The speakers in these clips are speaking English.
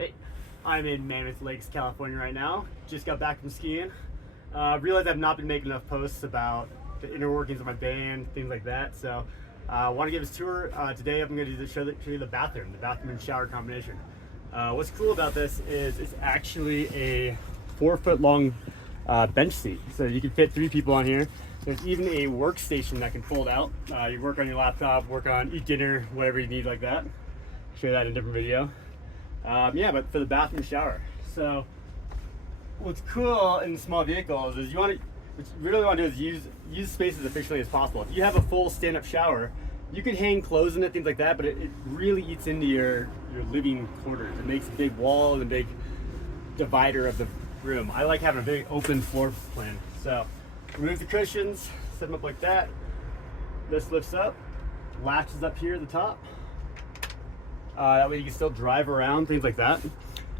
Hey, I'm in Mammoth Lakes, California right now. Just got back from skiing. Realized I've not been making enough posts about the inner workings of my band, things like that. So I want to give this tour. Today I'm going to show you the bathroom and shower combination. What's cool about this is it's actually a 4-foot long bench seat. So you can fit 3 people on here. There's even a workstation that can fold out. You work on your laptop, eat dinner, whatever you need like that. Show you that in a different video. Yeah, but for the bathroom shower. So what's cool in small vehicles is what you really want to do is use space as efficiently as possible. If you have a full stand-up shower, you can hang clothes in it, things like that, but it really eats into your living quarters. It makes a big wall and a big divider of the room. I like having a very open floor plan. So remove the cushions, set them up like that. This lifts up, latches up here at the top. That way you can still drive around, things like that.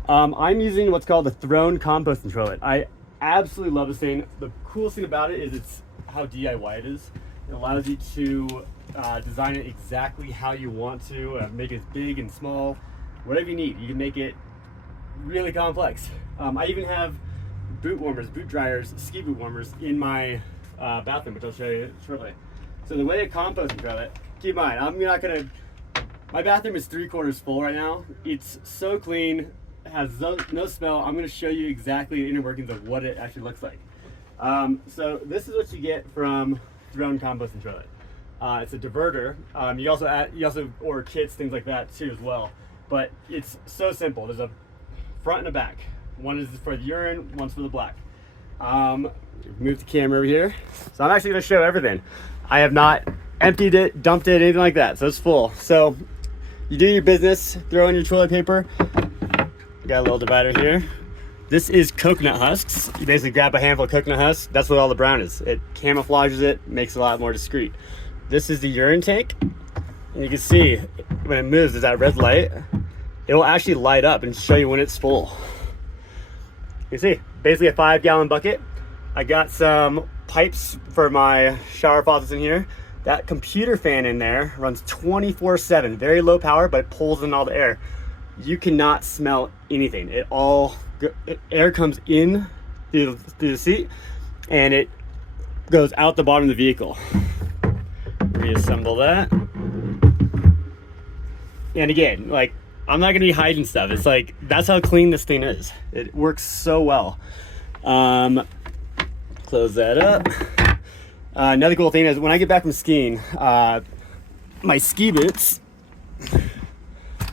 I'm using what's called the Throne composting toilet. I absolutely love this thing. The coolest thing about it is it's how DIY it is. It allows you to design it exactly how you want to, make it big and small, whatever you need. You can make it really complex. I even have boot warmers, boot dryers, ski boot warmers in my bathroom, which I'll show you shortly. So the way a composting toilet, keep in mind, my bathroom is 3/4 full right now. It's so clean, it has no smell. I'm gonna show you exactly the inner workings of what it actually looks like. So this is what you get from Throne composting toilet. It's a diverter. You also order kits, things like that too as well. But it's so simple. There's a front and a back. One is for the urine, one's for the black. Move the camera over here. So I'm actually gonna show everything. I have not emptied it, dumped it, anything like that. So it's full. So you do your business, throw in your toilet paper. Got a little divider here. This is coconut husks. You basically grab a handful of coconut husks. That's what all the brown is. It camouflages it, makes it a lot more discreet. This is the urine tank. And you can see when it moves, there's that red light. It will actually light up and show you when it's full. You see, basically a 5-gallon bucket. I got some pipes for my shower faucets in here. That computer fan in there runs 24/7, very low power, but it pulls in all the air. You cannot smell anything. Air comes in through the seat and it goes out the bottom of the vehicle. Reassemble that. And again, like, I'm not gonna be hiding stuff. It's like, that's how clean this thing is. It works so well. Close that up. Another cool thing is when I get back from skiing, my ski boots,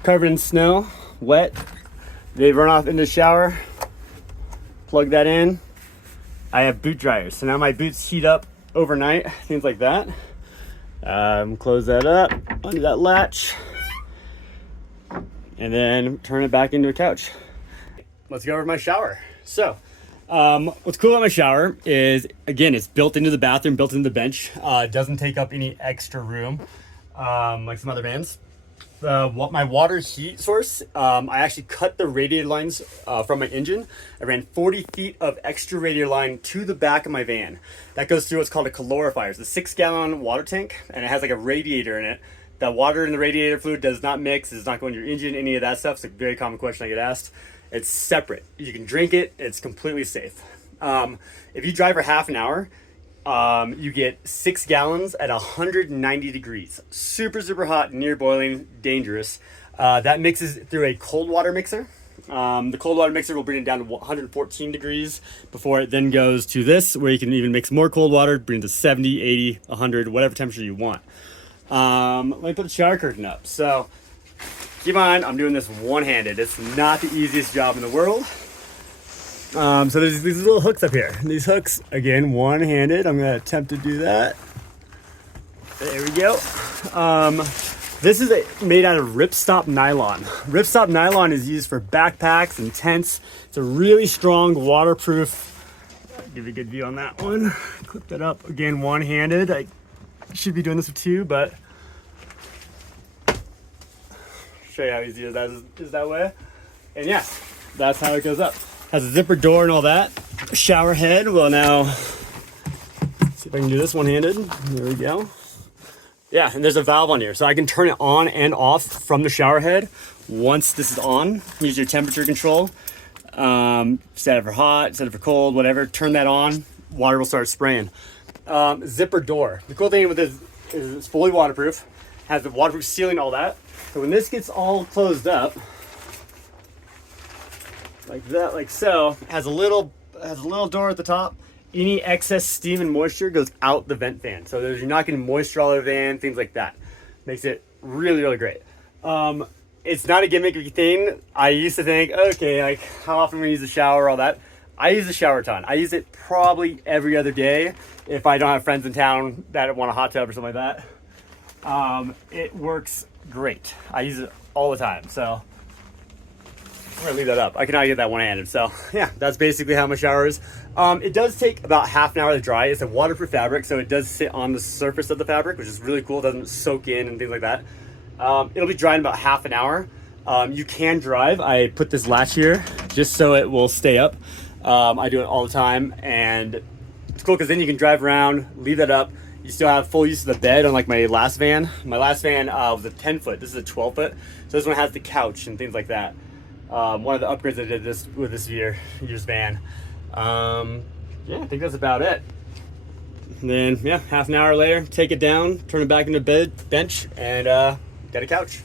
covered in snow, wet, they run off into the shower, plug that in. I have boot dryers, so now my boots heat up overnight, things like that. Close that up, undo that latch, and then turn it back into a couch. Let's go over my shower. So, what's cool about my shower is, again, it's built into the bathroom, built into the bench. It doesn't take up any extra room, like some other vans. My water heat source, I actually cut the radiator lines from my engine. I ran 40 feet of extra radiator line to the back of my van. That goes through what's called a calorifier. It's a 6-gallon water tank, and it has like a radiator in it. The water in the radiator fluid does not mix. It's not going to your engine, any of that stuff. It's a very common question I get asked. It's separate. You can drink it. It's completely safe. If you drive for half an hour, you get 6 gallons at 190 degrees. Super, super hot, near boiling, dangerous. That mixes through a cold water mixer. The cold water mixer will bring it down to 114 degrees before it then goes to this, where you can even mix more cold water, bring it to 70, 80, 100, whatever temperature you want. Let me put the shower curtain up. So keep in mind, I'm doing this one-handed. It's not the easiest job in the world. So there's these little hooks up here. These hooks, again, one-handed. I'm gonna attempt to do that. There we go. This is made out of ripstop nylon. Ripstop nylon is used for backpacks and tents. It's a really strong, waterproof. I'll give you a good view on that one. Clip that up, again, one-handed. I should be doing this with 2, but show you how easy it is that way. And yeah, that's how it goes up. Has a zipper door and all that. Shower head. Well, now, see if I can do this one-handed. There we go. Yeah, and there's a valve on here, so I can turn it on and off from the shower head. Once this is on, use your temperature control. Set it for hot, set it for cold, whatever. Turn that on, water will start spraying. Zipper door. The cool thing with this is it's fully waterproof, has the waterproof sealing, all that. So when this gets all closed up, like that, like so, has a little door at the top. Any excess steam and moisture goes out the vent fan. So you're not getting moisture all over the van, things like that. Makes it really, really great. It's not a gimmicky thing. I used to think, okay, like how often we use the shower, all that. I use the shower a ton. I use it probably every other day if I don't have friends in town that want a hot tub or something like that. It works great. I use it all the time. So I'm gonna leave that up. I cannot get that one-handed. So yeah, that's basically how my shower is. It does take about half an hour to dry. It's a waterproof fabric, so it does sit on the surface of the fabric, which is really cool. It doesn't soak in and things like that. It'll be dry in about half an hour. You can drive. I put this latch here just so it will stay up. I do it all the time, and it's cool because then you can drive around, leave that up. You still have full use of the bed, unlike my last van. My last van was a 10-foot. This is a 12-foot. So this one has the couch and things like that. One of the upgrades I did with this year's van. Yeah, I think that's about it. And then, yeah, half an hour later, take it down, turn it back into bench, and got a couch.